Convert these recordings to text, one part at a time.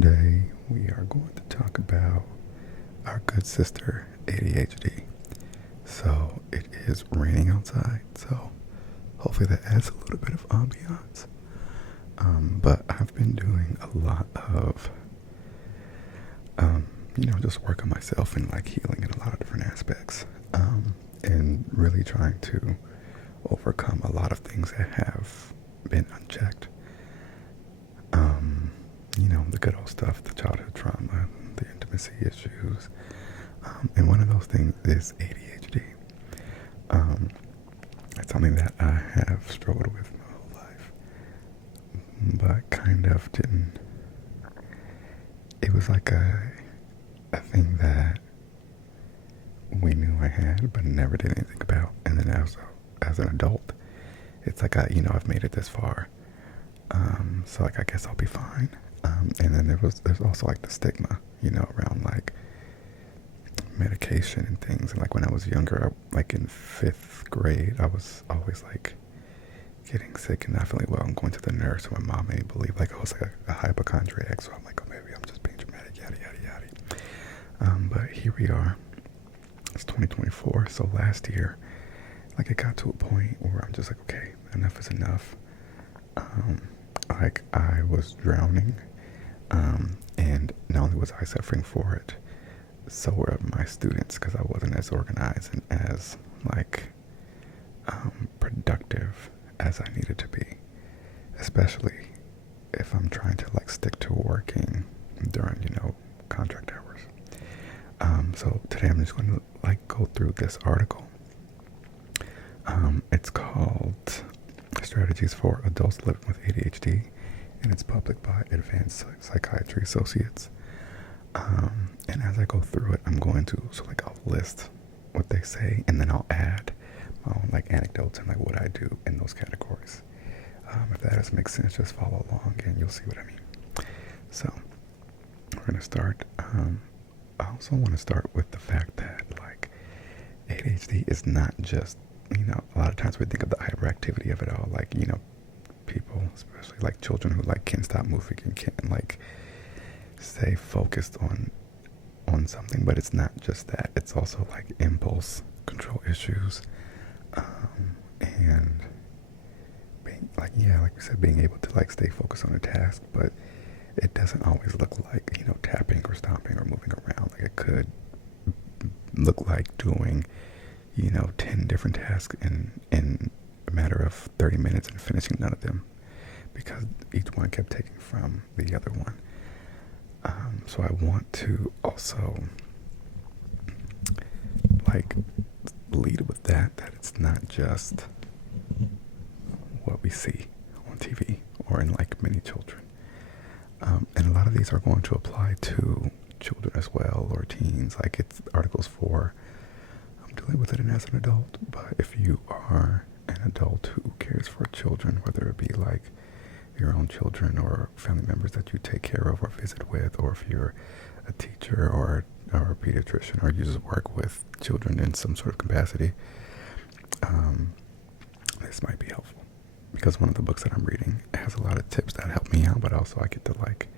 Today we are going to talk about our good sister ADHD. So it is raining outside, so hopefully that adds a little bit of ambiance. But I've been doing a lot of, just work on myself and like healing in a lot of different aspects, and really trying to overcome a lot of things that have been unchecked. The good old stuff, the childhood trauma, the intimacy issues. And one of those things is ADHD. It's something that I have struggled with my whole life, but kind of didn't. It was like a thing that we knew I had, but never did anything about. And then as an adult, it's like I've made it this far, so like I guess I'll be fine. And then there's also like the stigma, around like medication and things. And like when I was younger, like in 5th grade, I was always like getting sick and not feeling well and going to the nurse. And my mom made me believe like I was like a hypochondriac. So I'm like, oh, maybe I'm just being dramatic, yada, yada, yada. But here we are. It's 2024. So last year, like it got to a point where I'm just like, okay, enough is enough. Like I was drowning. And not only was I suffering for it, so were my students, because I wasn't as organized and as productive as I needed to be, especially if I'm trying to like stick to working during contract hours. So today I'm just going to like go through this article. It's called Strategies for Adults Living with ADHD, and it's published by Advanced Psychiatry Associates. And as I go through it, I'm going to, I'll list what they say, and then I'll add my own like anecdotes and like what I do in those categories. If that doesn't make sense, just follow along and you'll see what I mean. So we're going to start. I also want to start with the fact that like ADHD is not just, a lot of times we think of the hyperactivity of it all, like, people, especially like children who like can't stop moving and can't like stay focused on something, but it's not just that. It's also like impulse control issues, and being like we said, being able to like stay focused on a task, but it doesn't always look like tapping or stomping or moving around. Like it could look like doing 10 different tasks in a matter of 30 minutes and finishing none of them because each one kept taking from the other one. So I want to also like lead with that it's not just what we see on TV or in like many children. And a lot of these are going to apply to children as well, or teens. Like it's articles for dealing with it as an adult, but if you are an adult who cares for children, whether it be like your own children or family members that you take care of or visit with, or if you're a teacher or a pediatrician or you just work with children in some sort of capacity, this might be helpful, because one of the books that I'm reading has a lot of tips that help me out, but also I get to like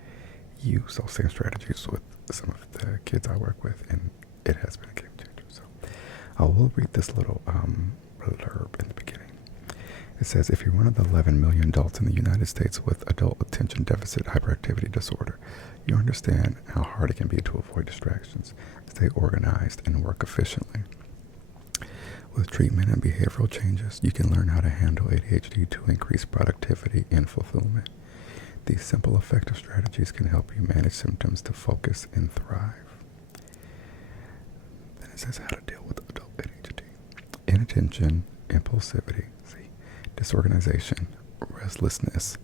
use those same strategies with some of the kids I work with, and it has been a game changer. So I will read this little blurb in the beginning. It says, if you're one of the 11 million adults in the United States with adult attention deficit hyperactivity disorder, you understand how hard it can be to avoid distractions, stay organized, and work efficiently. With treatment and behavioral changes, you can learn how to handle ADHD to increase productivity and fulfillment. These simple, effective strategies can help you manage symptoms to focus and thrive. Then it says how to deal with adult ADHD. Inattention, impulsivity, disorganization, restlessness,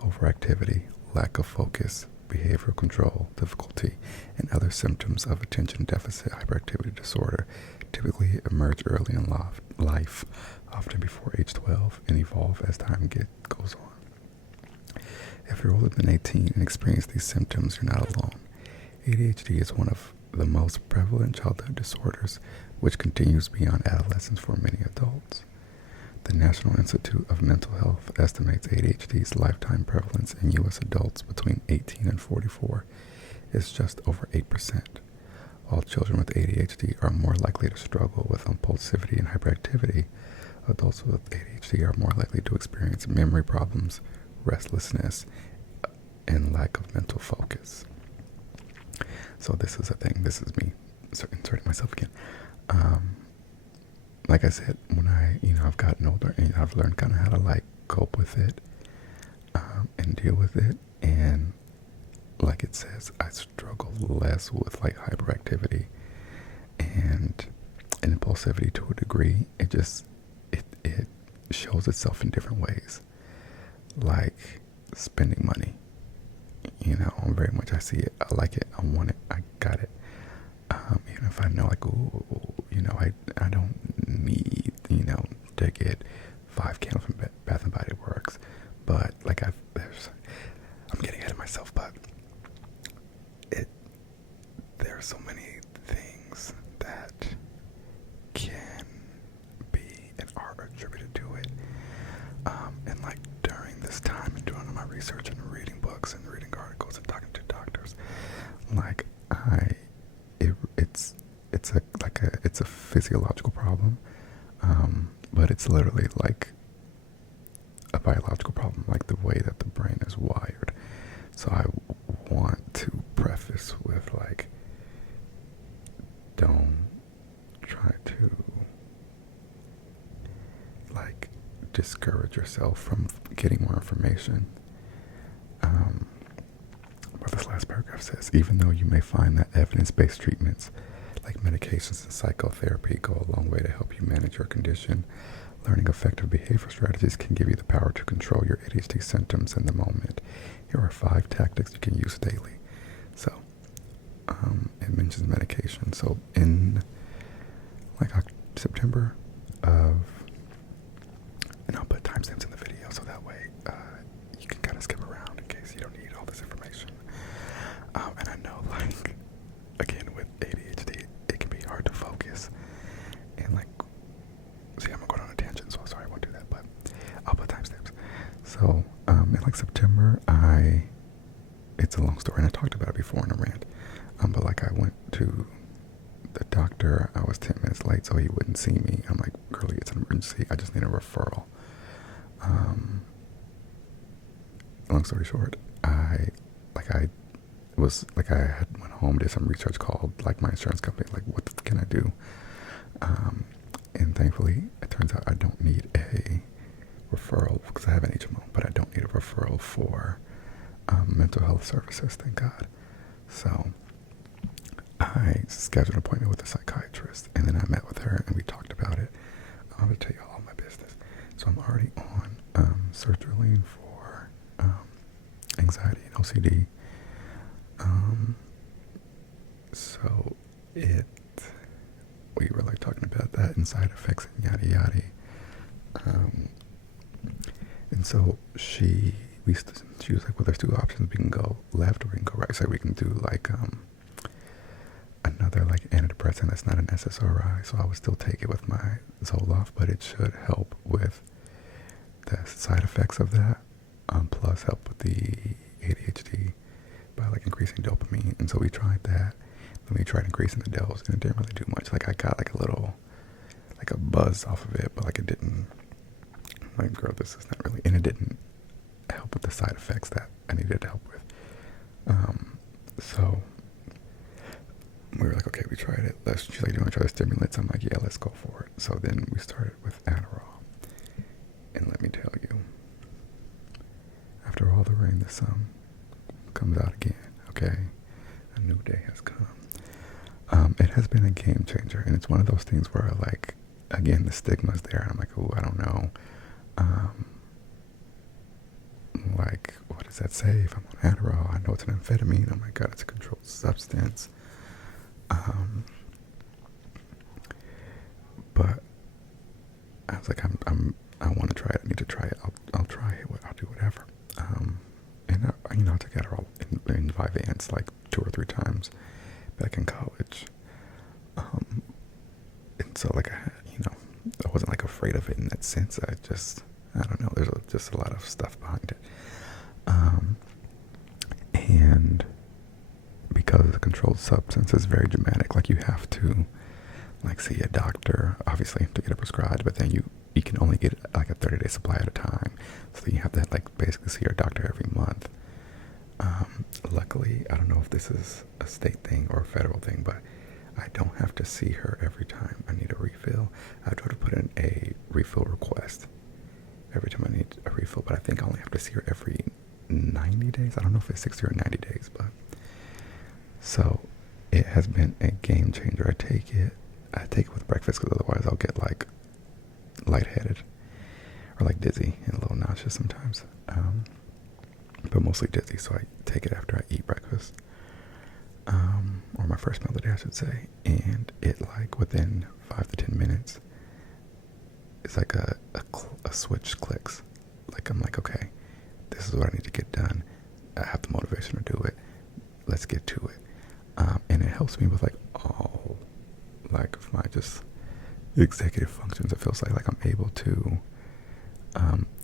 overactivity, lack of focus, behavioral control difficulty, and other symptoms of attention deficit hyperactivity disorder typically emerge early in life, often before age 12, and evolve as time goes on. If you're older than 18 and experience these symptoms, you're not alone. ADHD is one of the most prevalent childhood disorders, which continues beyond adolescence for many adults. The National Institute of Mental Health estimates ADHD's lifetime prevalence in U.S. adults between 18 and 44 is just over 8%. While children with ADHD are more likely to struggle with impulsivity and hyperactivity, adults with ADHD are more likely to experience memory problems, restlessness, and lack of mental focus. So this is a thing. This is me inserting myself again. Like I said, when I've gotten older and I've learned kind of how to like cope with it, and deal with it. And like it says, I struggle less with like hyperactivity and impulsivity to a degree. It shows itself in different ways, like spending money. Very much I see it, I like it, I want it, I got it. Even if I know like, I don't need, to get 5 candles from Bath and Body Works, but like I'm getting ahead of myself, but there are so many things that can be and are attributed to it. And like during this time and doing my research and reading books and reading articles and talking to doctors, like it's a physiological problem, but it's literally like a biological problem, like the way that the brain is wired. So I want to preface with like, don't try to like discourage yourself from getting more information. But this last paragraph says, even though you may find that evidence-based treatments like medications and psychotherapy go a long way to help you manage your condition, learning effective behavioral strategies can give you the power to control your ADHD symptoms in the moment. Here are 5 tactics you can use daily. So, it mentions medication. So in like September of, and I'll put timestamps in the video so that way you can kind of skip around in case you don't need all this information. And I know, like, again, with ADHD, it can be hard to focus. And like, see, I'm going on a tangent, so sorry I won't do that, but I'll put timestamps. So, in like September, it's a long story, and I talked about it before in a rant. But like I went to the doctor, I was 10 minutes late, so he wouldn't see me. I'm like, girlie, it's an emergency, I just need a referral. Long story short, I had went home, did some research, called like my insurance company, like what can I do? And thankfully, it turns out I don't need a referral because I have an HMO, but I don't need a referral for mental health services, thank God. So I scheduled an appointment with a psychiatrist, and then I met with her and we talked about it. I'm going to tell you all my business. So I'm already on sertraline for anxiety and OCD. So we were like talking about that and side effects and yada yada. And so she was like, well, there's 2 options. We can go left or we can go right. So we can do like another like antidepressant that's not an SSRI. So I would still take it with my Zoloft, but it should help with the side effects of that, plus help with the ADHD by like increasing dopamine. And so we tried that. Then we tried increasing the dose, and it didn't really do much. Like I got like a little, like a buzz off of it, but like it didn't. I'm like, girl, this is not really, and it didn't help with the side effects that I needed to help with. So we were like, okay, we tried it. She's like, do you want to try the stimulants? I'm like, yeah, let's go for it. So then we started with Adderall, and let me tell you, after all the rain, the sun comes out again. Okay, a new day has come. It has been a game changer, and it's one of those things where, like, again, the stigma's there, and I'm like, oh, I don't know. Like, what does that say? If I'm on Adderall, I know it's an amphetamine. Oh my God, it's a controlled substance. But I was like, I want to try it. I need to try it. I'll try it. I'll do whatever. And I took Adderall in Vyvanse like 2 or 3 times back in college. And so like I wasn't like afraid of it in that sense. I don't know. There's just a lot of stuff behind it. And because it's a controlled substance, it's very dramatic. Like, you have to, like, see a doctor, obviously, to get it prescribed, but then you can only get like a 30-day supply at a time. So you have to, like, basically see your doctor every month. Luckily, I don't know if this is a state thing or a federal thing, but I don't have to see her every time I need a refill. I try to put in a refill request every time I need a refill, but I think I only have to see her every 90 days. I don't know if it's 60 or 90 days, but so it has been a game changer. I take it with breakfast, because otherwise I'll get like lightheaded or like dizzy and a little nauseous sometimes, but mostly dizzy. So I take it after I eat breakfast, or my first meal of the day, I should say, and it, like, within 5 to 10 minutes, it's like a switch clicks. Like, I'm like, okay, this is what I need to get done. I have the motivation to do it. Let's get to it. And it helps me with, like, all, like, my just executive functions. It feels like I'm able to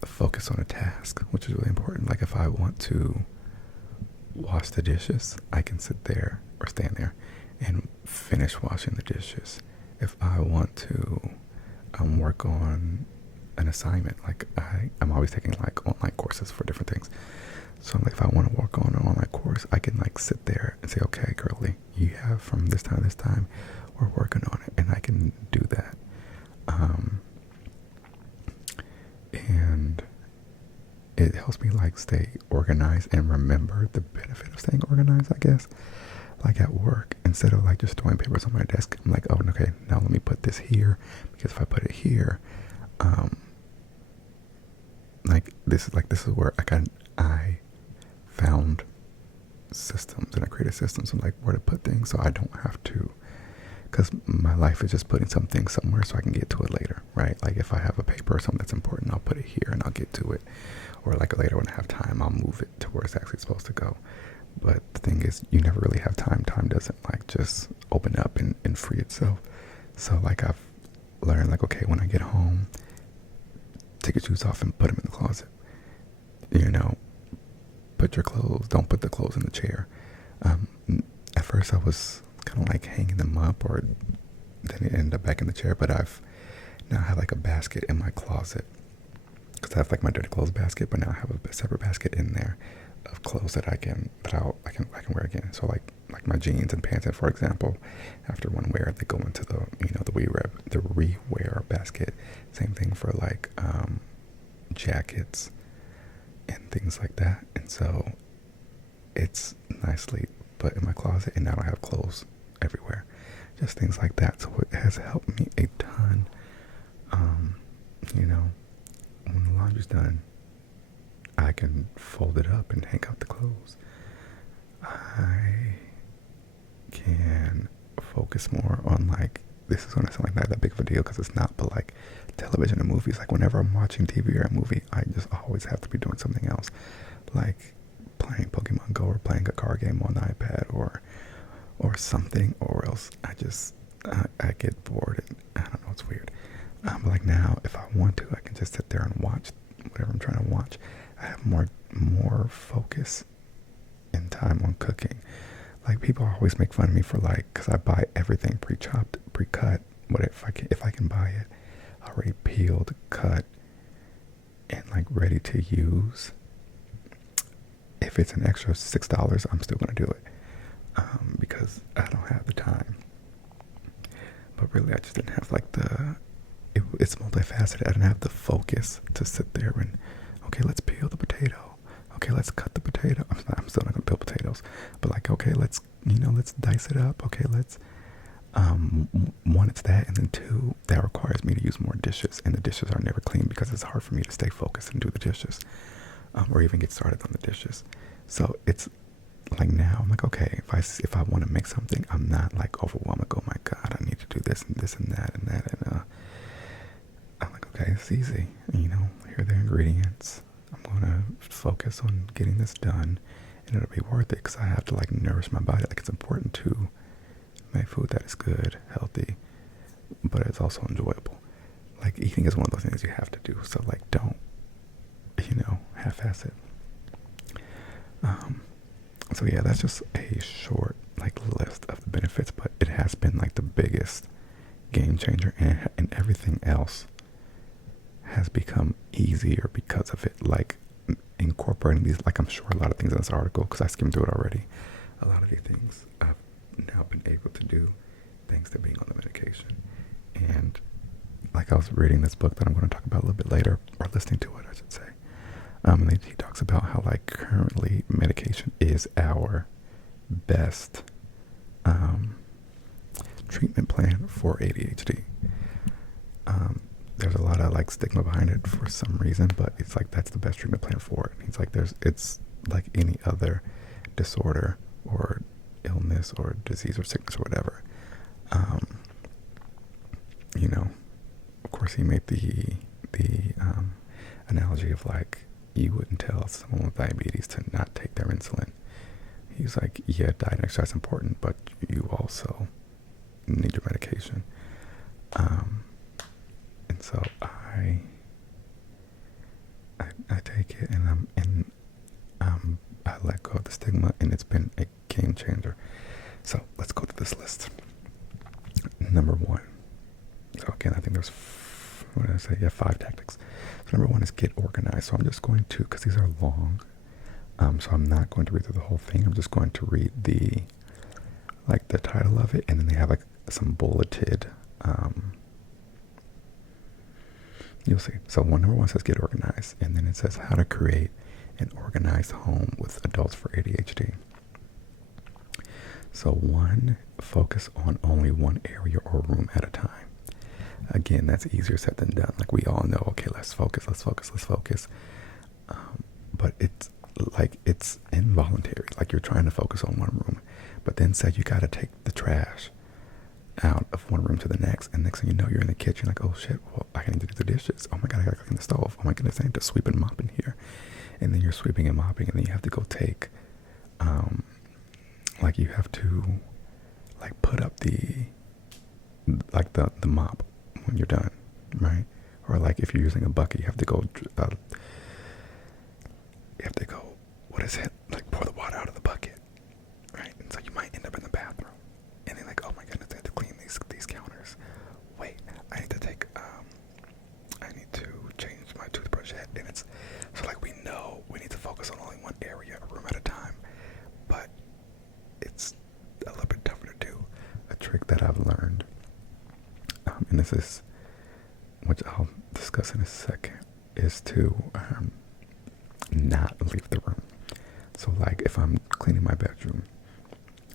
focus on a task, which is really important. Like, if I want to wash the dishes, I can sit there or stand there and finish washing the dishes. If I want to work on an assignment, like, I'm always taking, like, online courses for different things. So I'm like, if I want to work on an online course, I can, like, sit there and say, okay, girly, you have from this time to this time, we're working on it, and I can do that. And it helps me, like, stay organized and remember the benefit of staying organized, I guess. Like, at work, instead of, like, just throwing papers on my desk, I'm like, oh, okay, now let me put this here, because if I put it here, this is where I found systems, and I created systems of, like, where to put things, so I don't have to, because my life is just putting something somewhere so I can get to it later, right? Like, if I have a paper or something that's important, I'll put it here and I'll get to it, or, like, later when I have time, I'll move it to where it's actually supposed to go. But the thing is, you never really have time. Time doesn't, like, just open up and free itself. So, like, I've learned, like, okay, when I get home, take your shoes off and put them in the closet. Put your clothes, don't put the clothes in the chair. At first I was kind of like hanging them up, or then it ended up back in the chair, but I've now have, like, a basket in my closet, because I have, like, my dirty clothes basket, but now I have a separate basket in there of clothes that I can wear again. So, like my jeans and pants, and, for example, after one wear, they go into the rewear basket. Same thing for, like, jackets and things like that. And so it's nicely put in my closet, and now I have clothes everywhere, just things like that. So it has helped me a ton. When the laundry's done, I can fold it up and hang out the clothes. I can focus more on, like, this is going to sound like not that big of a deal, because it's not, but, like, television and movies, like, whenever I'm watching TV or a movie, I just always have to be doing something else, like playing Pokemon Go or playing a card game on the iPad or something, or else I get bored, and I don't know, it's weird. But, like, now, if I want to, I can just sit there and watch whatever I'm trying to watch. I have more focus and time on cooking. Like, people always make fun of me for, like, because I buy everything pre-chopped, pre-cut. But if I can buy it already peeled, cut, and, like, ready to use, if it's an extra $6, I'm still gonna do it, because I don't have the time. But really, I just didn't have, like, it's multifaceted. I didn't have the focus to sit there and, okay, let's peel the potato. Okay, let's cut the potato. I'm still not gonna peel potatoes, but, like, okay, let's dice it up. Okay, let's, one, it's that, and then two, that requires me to use more dishes, and the dishes are never clean because it's hard for me to stay focused and do the dishes, or even get started on the dishes. So it's like, now I'm like, okay, if I want to make something, I'm not, like, overwhelmed. Like, oh my God, I need to do this and this and that and that, and I'm like, okay, it's easy. Here are the ingredients. I'm gonna focus on getting this done, and it'll be worth it, because I have to, like, nourish my body. Like, it's important to make food that is good, healthy, but it's also enjoyable. like eating is one of those things you have to do. So like, don't, half-ass it. So yeah, that's just a short like list of the benefits, but it has been like the biggest game changer, and everything else has become easier because of it. Like incorporating these, like I'm sure a lot of things in this article, because I skimmed through it already, a lot of these things I've now been able to do thanks to being on the medication. And like I was reading this book that I'm going to talk about a little bit later, or listening to it, I should say. And he talks about how like currently medication is our best treatment plan for ADHD. There's a lot of like stigma behind it for some reason, but it's like that's the best treatment plan for it. It's like it's like any other disorder or illness or disease or sickness or whatever. Of course, he made the analogy of like you wouldn't tell someone with diabetes to not take their insulin. He's like, yeah, diet and exercise is important, but you also need your medication. And so I take it, and I let go of the stigma, and it's been a game changer. So let's go to this list. Number 1. So again, I think there's 5 tactics. So number 1 is get organized. So I'm just going to, because these are long, so I'm not going to read through the whole thing. I'm just going to read the title of it, and then they have like some bulleted. You'll see. So number 1 says get organized, and then it says how to create an organized home with adults for ADHD. So 1, focus on only one area or room at a time. Again, that's easier said than done. Like we all know, okay, let's focus. But it's involuntary. Like you're trying to focus on one room, but then say you got to take the trash out of one room to the next, and next thing you know, you're in the kitchen like, oh shit, well, I need to do the dishes. Oh my god, I gotta clean the stove. Oh my goodness, I need to sweep and mop in here. And then you're sweeping and mopping, and then you have to go take, like you have to, like put up the mop when you're done, right? Or like if you're using a bucket, you have to go, what is it? Like pour the water out of the bucket, right? And so you might end up in the bathroom, and then like, oh my goodness, I have to clean these counters. Wait, I need to change my toothbrush head, and it's so like we know we need to focus on only one area, a room at a time, but it's a little bit tougher to do. A trick that I've learned, and this is, which I'll discuss in a second, is to not leave the room. So like if I'm cleaning my bedroom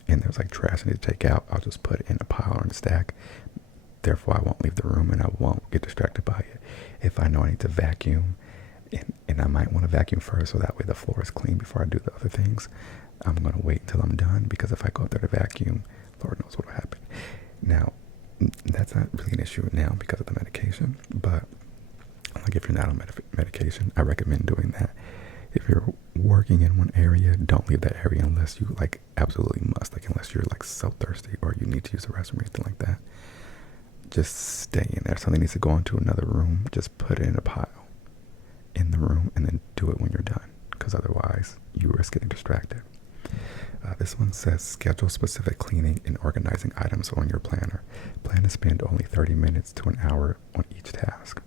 and there's like trash I need to take out, I'll just put it in a pile or in a stack. Therefore, I won't leave the room and I won't get distracted by it. If I know I need to vacuum, and I might want to vacuum first so that way the floor is clean before I do the other things, I'm going to wait until I'm done, because if I go up there to vacuum, Lord knows what will happen. Now, that's not really an issue now because of the medication, but like if you're not on medication, I recommend doing that. If you're working in one area, don't leave that area unless you like absolutely must, like unless you're like so thirsty or you need to use the restroom or anything like that. Just stay in there. Something needs to go into another room, just put it in a pile in the room and then do it when you're done, because otherwise you risk getting distracted. This one says schedule specific cleaning and organizing items on your planner. Plan to spend only 30 minutes to an hour on each task.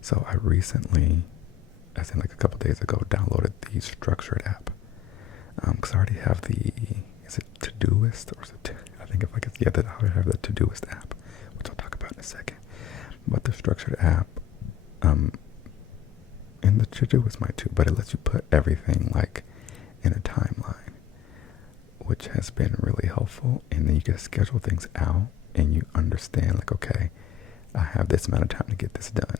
So I recently, as in like a couple days ago, downloaded the Structured app, because I already have is it Todoist, or is it, I think if I could, yeah, I already have the Todoist app, which I'll talk about in a second. But the Structured app, and the Todoist might too, but it lets you put everything like in a timeline, which has been really helpful. And then you can schedule things out and you understand like, okay, I have this amount of time to get this done.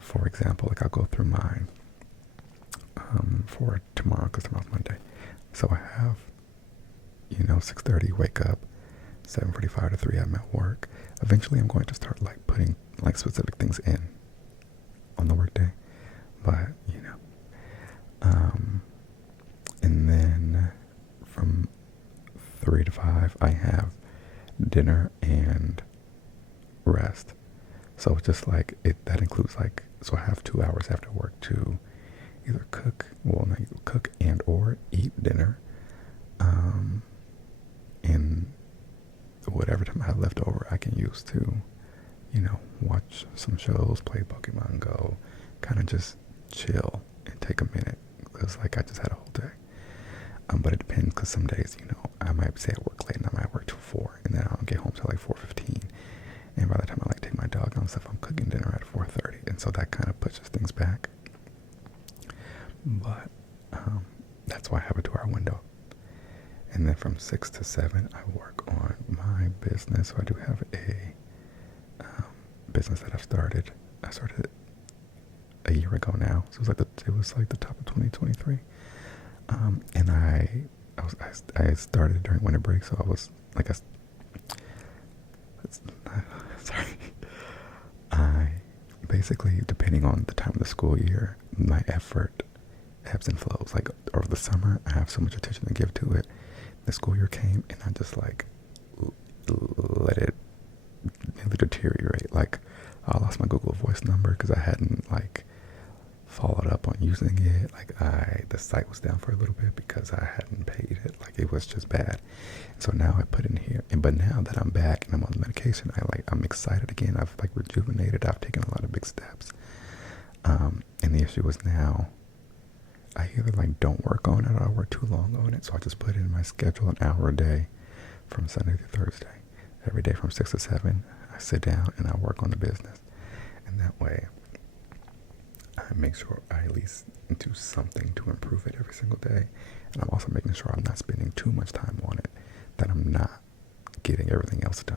For example, like I'll go through mine for tomorrow, because tomorrow's Monday. So I have, 6:30 wake up, 7:45 to 3 I'm at work. Eventually I'm going to start like putting like specific things in on the work day. But, and then from 3 to 5 I have dinner and rest. So it's just like that includes like, so I have 2 hours after work to either cook, well, not cook and or eat dinner, and whatever time I have left over, I can use to, watch some shows, play Pokemon Go, kind of just chill and take a minute, because like I just had a whole day. But it depends, because some days, I might stay at work late and I might work till 4, and then I'll get home till like 4:15. And by the time I like take my dog out and stuff, I'm cooking dinner at 4:30, and so that kind of pushes things back. But that's why I have a 2-hour window. And then from 6 to 7, I work on my business. So I do have a business that I've started. I started it a year ago now. So it was like the top of 2023. And I started during winter break. So I was like, sorry. I basically, depending on the time of the school year, my effort ebbs and flows. Like over the summer, I have so much attention to give to it. The school year came, and I just like let it deteriorate. Like I lost my Google Voice number because I hadn't like followed up on using it. Like the site was down for a little bit because I hadn't paid it. Like it was just bad. So now I put in here, but now that I'm back and I'm on the medication, I'm excited again. I've like rejuvenated. I've taken a lot of big steps. And the issue is now I either like don't work on it or I work too long on it. So I just put in my schedule an hour a day from Sunday to Thursday. Every day from 6 to 7, I sit down and I work on the business. And that way I make sure I at least do something to improve it every single day. And I'm also making sure I'm not spending too much time on it, that I'm not getting everything else done.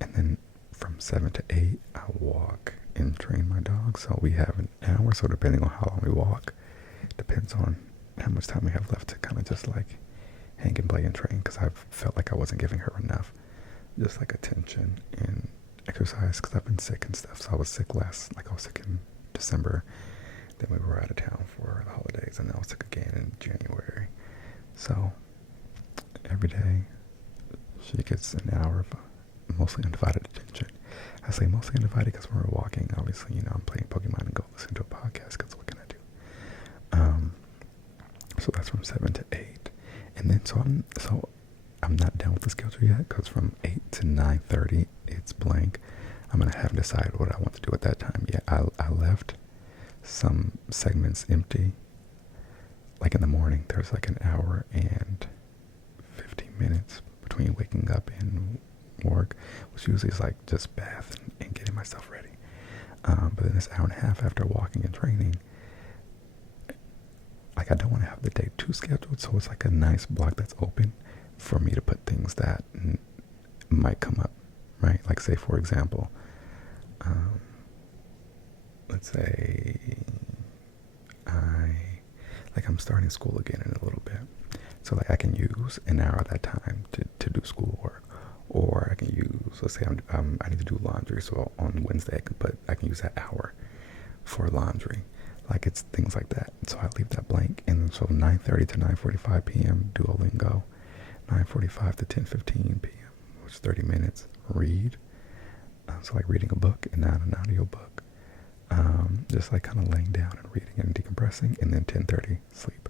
And then from 7 to 8, I walk and train my dog. So we have an hour. So depending on how long we walk, depends on how much time we have left to kind of just like hang and play and train. Because I felt like I wasn't giving her enough, just like attention and exercise. Because I've been sick and stuff. So I was sick I was sick in December. Then we were out of town for the holidays, and I was sick again in January. So every day she gets an hour of mostly undivided attention. I say mostly undivided because when we're walking, obviously, I'm playing Pokemon and go listen to a podcast, because what can I do? So that's from 7 to 8. And then, I'm not done with the schedule yet, because from 8 to 9:30, it's blank. I'm going to have to decide what I want to do at that time. Yeah, I left some segments empty. Like in the morning, there's like an hour and 15 minutes between waking up and work, which usually is like just bath and getting myself ready. But then this hour and a half after walking and training, like I don't want to have the day too scheduled, so it's like a nice block that's open for me to put things that might come up, right? Like say for example, let's say I'm starting school again in a little bit, so like I can use an hour of that time to do schoolwork. Or I can use, let's say I need to do laundry, so on Wednesday I can use that hour for laundry. Like it's things like that. So I leave that blank, and then so 9:30 to 9:45 p.m. Duolingo, 9:45 to 10:15 p.m., which is 30 minutes. Read, so like reading a book and not an audio book. Just like kind of laying down and reading and decompressing, and then 10:30 sleep.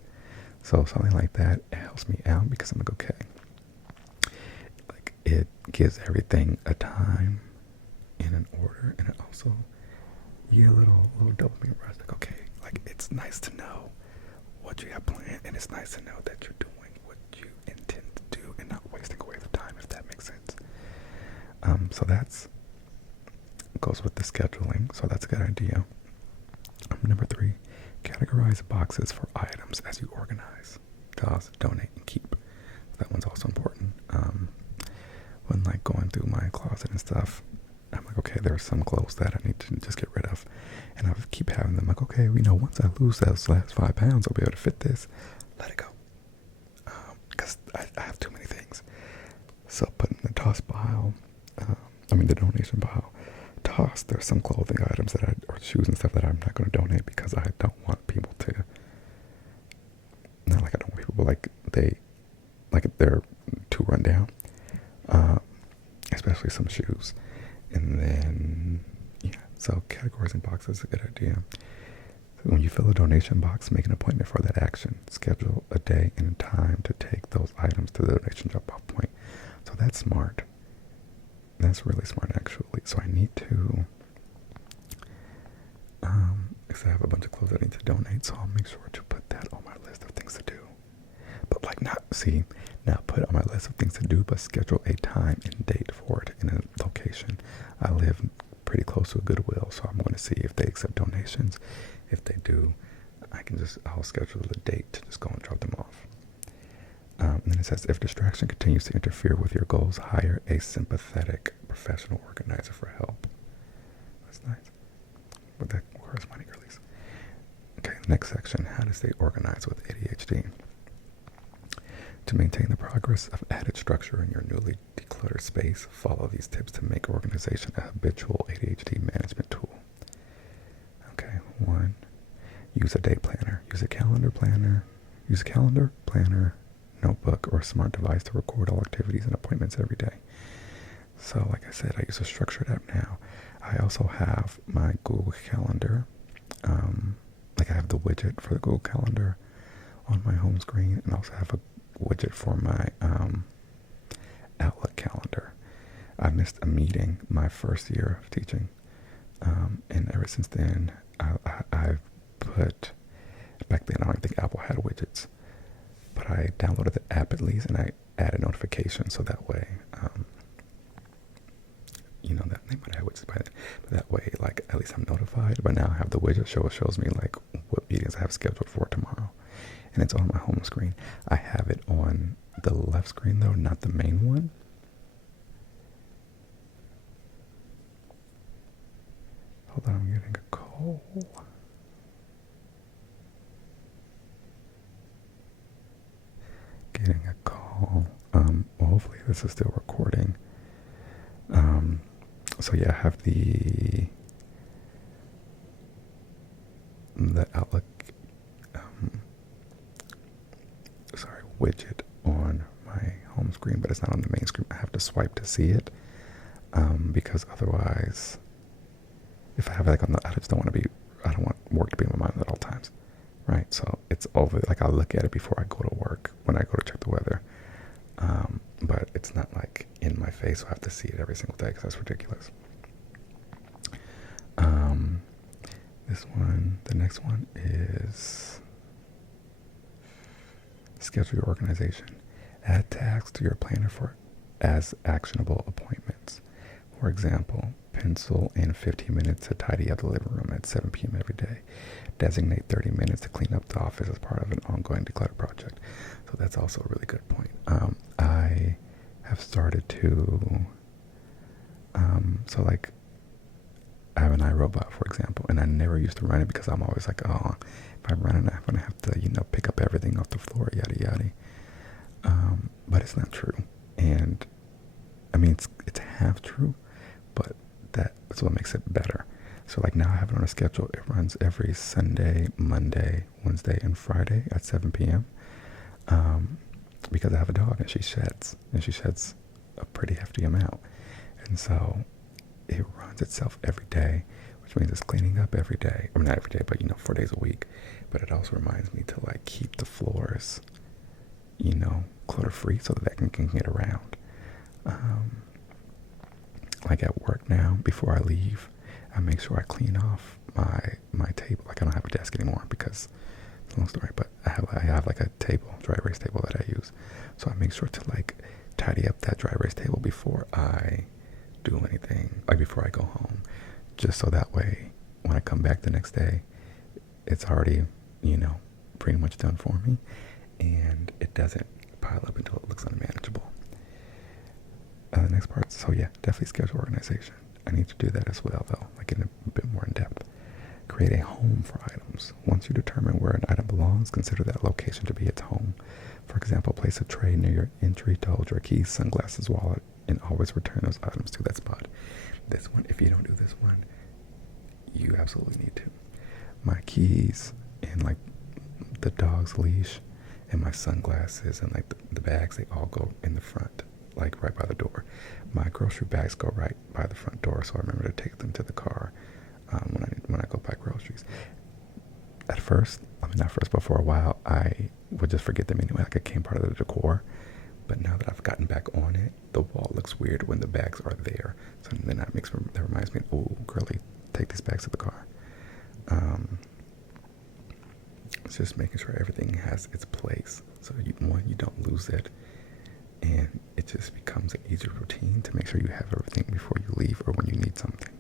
So something like that helps me out, because I'm like, okay. It gives everything a time in an order, and it also, you get a little dopamine rush. Like, okay, like it's nice to know what you have planned, and it's nice to know that you're doing what you intend to do and not wasting away the time, if that makes sense. So that's goes with the scheduling. So that's a good idea. Number 3, categorize boxes for items as you organize. Toss, donate, and keep. That one's also important. When like going through my closet and stuff, I'm like, okay, there are some clothes that I need to just get rid of, and I keep having them like, okay, once I lose those last 5 pounds, I'll be able to fit this. Let it go, because I have too many things. So put in the toss pile, the donation pile. Toss. There's some clothing items or shoes and stuff that I'm not going to donate, because I don't want people to. Not like I don't want people, but they're too run down. Especially some shoes. And then, yeah, so categories and boxes is a good idea. So when you fill a donation box, make an appointment for that action. Schedule a day and time to take those items to the donation drop-off point. So that's smart. That's really smart, actually. So I need to, because I have a bunch of clothes I need to donate, so I'll make sure to put that on my list of things to do. But like not put on my list of things to do, but schedule a time and date for it in a location. I live pretty close to a Goodwill, so I'm going to see if they accept donations. If they do, I'll schedule the date to just go and drop them off. And then it says, if distraction continues to interfere with your goals, hire a sympathetic professional organizer for help. That's nice. But that requires money, girlies. Okay, next section, how to stay organized with ADHD. To maintain the progress of added structure in your newly decluttered space, follow these tips to make organization a habitual ADHD management tool. Okay, 1, use a day planner. Use a calendar planner, notebook, or smart device to record all activities and appointments every day. So like I said, I use a structured app now. I also have my Google Calendar. I have the widget for the Google Calendar on my home screen, and also have a widget for my Outlook calendar. I missed a meeting my first year of teaching, and ever since then, I've put, back then I don't think Apple had widgets, but I downloaded the app at least, and I added notifications so that way, that they might have widgets by then, but that way, like, at least I'm notified. But now I have the widget shows me like what meetings I have scheduled for tomorrow, and it's on my home screen. I have it on the left screen though, not the main one. Hold on, I'm getting a call. Well, hopefully this is still recording. So yeah, I have the Outlook widget on my home screen, but it's not on the main screen. I have to swipe to see it, because otherwise, if I have it like on the, I don't want work to be in my mind at all times, right? So it's over. Like, I'll look at it before I go to work when I go to check the weather, but it's not like in my face, so I have to see it every single day because that's ridiculous. The next one is schedule your organization. Add tasks to your planner as actionable appointments. For example, pencil in 15 minutes to tidy up the living room at 7 p.m. every day. Designate 30 minutes to clean up the office as part of an ongoing declutter project. So that's also a really good point. I have started to, I have an iRobot, for example, and I never used to run it because I'm always like, oh, if I run it, I'm going to have to, pick up everything off the floor, yada, yada. But it's not true. And, I mean, it's half true, but that's what makes it better. So, like, now I have it on a schedule. It runs every Sunday, Monday, Wednesday, and Friday at 7 p.m. Because I have a dog, and she sheds a pretty hefty amount. And so it runs itself every day, which means it's cleaning up every day. I mean, not every day, but 4 days a week. But it also reminds me to like keep the floors, clutter free so that I can get around. Like at work now, before I leave, I make sure I clean off my table. Like, I don't have a desk anymore because it's a long story, but I have like a table, dry erase table that I use. So I make sure to like tidy up that dry erase table before I do anything, like before I go home, just so that way when I come back the next day, it's already, pretty much done for me, and it doesn't pile up until it looks unmanageable. The next part, so yeah, definitely schedule organization. I need to do that as well, though, like in a bit more in depth. Create a home for items. Once you determine where an item belongs, consider that location to be its home. For example, place a tray near your entry to hold your keys, sunglasses, wallet, and always return those items to that spot. This one, if you don't do this one, you absolutely need to. My keys and like the dog's leash and my sunglasses and like the bags, they all go in the front like right by the door. My grocery bags go right by the front door, so I remember to take them to the car when I go buy groceries. At first, not first, but for a while, I would just forget them anyway. Like it became part of the decor. But now that I've gotten back on it, the wall looks weird when the bags are there. So then that reminds me, oh, girlie, take these bags to the car. It's just making sure everything has its place. So you don't lose it. And it just becomes an easier routine to make sure you have everything before you leave or when you need something.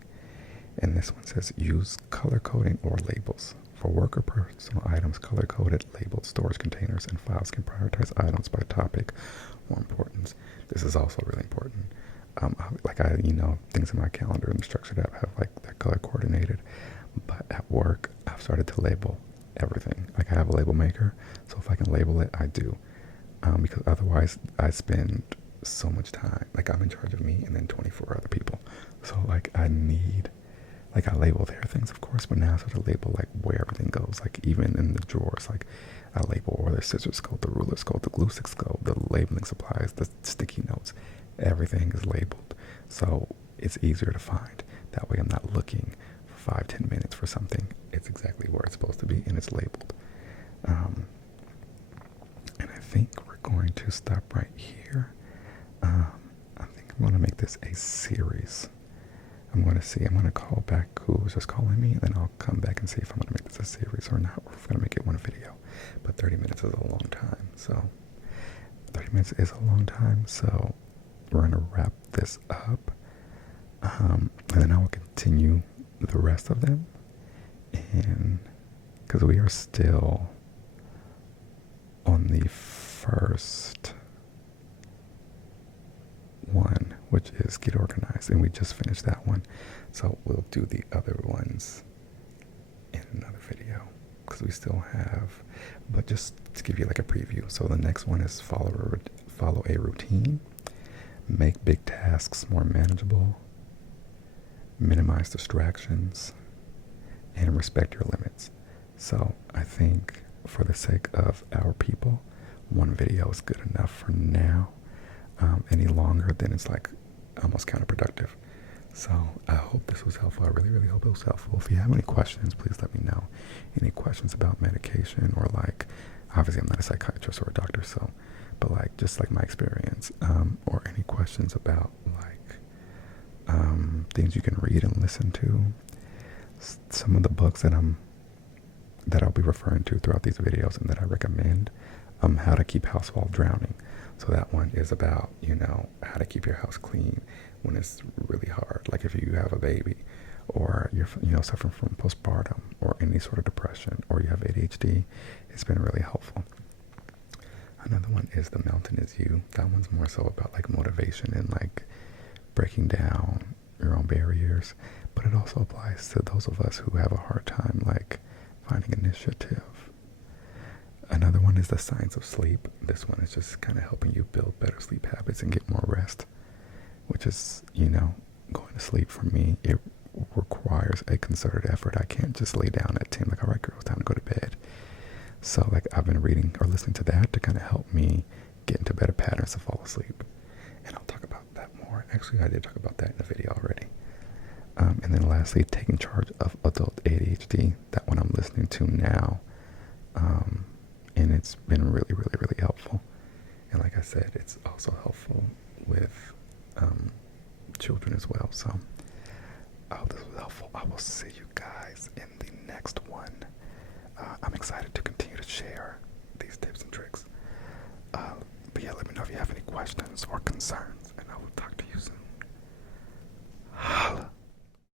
And this one says use color coding or labels. For work or personal items, color-coded labeled storage containers and files can prioritize items by topic or importance. This is also really important. Things in my calendar and the structured app have like they're color coordinated. But at work, I've started to label everything. Like I have a label maker, so if I can label it, I do. Because otherwise, I spend so much time. Like I'm in charge of me and then 24 other people. So like I label their things, of course, but now I start to label like where everything goes. Like even in the drawers, like I label where the scissors go, the rulers go, the glue sticks go, the labeling supplies, the sticky notes. Everything is labeled, so it's easier to find. That way, I'm not looking for 5-10 minutes for something. It's exactly where it's supposed to be, and it's labeled. And I think we're going to stop right here. I think I'm going to make this a series. I'm going to call back who was just calling me, and then I'll come back and see if I'm going to make this a series or not, or if I'm going to make it one video. But 30 minutes is a long time, so we're going to wrap this up, and then I will continue the rest of them, and because we are still on the first one, which is get organized, and we just finished that one, so we'll do the other ones in another video because we still have, but just to give you like a preview. So the next one is follow a routine, make big tasks more manageable, minimize distractions, and respect your limits. So I think for the sake of our people, one video is good enough for now. Any longer, then it's like almost counterproductive. So I hope this was helpful. I really, really hope it was helpful. If you have any questions, please let me know. Any questions about medication or like, obviously I'm not a psychiatrist or a doctor, so, but like just like my experience, or any questions about like things you can read and listen to. Some of the books that I'll be referring to throughout these videos and that I recommend, How to Keep House While Drowning. So that one is about, how to keep your house clean when it's really hard. Like if you have a baby or you're, suffering from postpartum or any sort of depression or you have ADHD, it's been really helpful. Another one is The Mountain Is You. That one's more so about like motivation and like breaking down your own barriers. But it also applies to those of us who have a hard time like finding initiative. Another one is The Science of Sleep. This one is just kind of helping you build better sleep habits and get more rest, which is, going to sleep for me, it requires a concerted effort. I can't just lay down at 10 like, all right, girl, it's time to go to bed. So like I've been reading or listening to that to kind of help me get into better patterns to fall asleep. And I'll talk about that more. Actually, I did talk about that in the video already. And then lastly, Taking Charge of Adult ADHD. That one I'm listening to now. And it's been really, really, really helpful. And like I said, it's also helpful with children as well. So I hope this was helpful. I will see you guys in the next one. I'm excited to continue to share these tips and tricks. But yeah, let me know if you have any questions or concerns.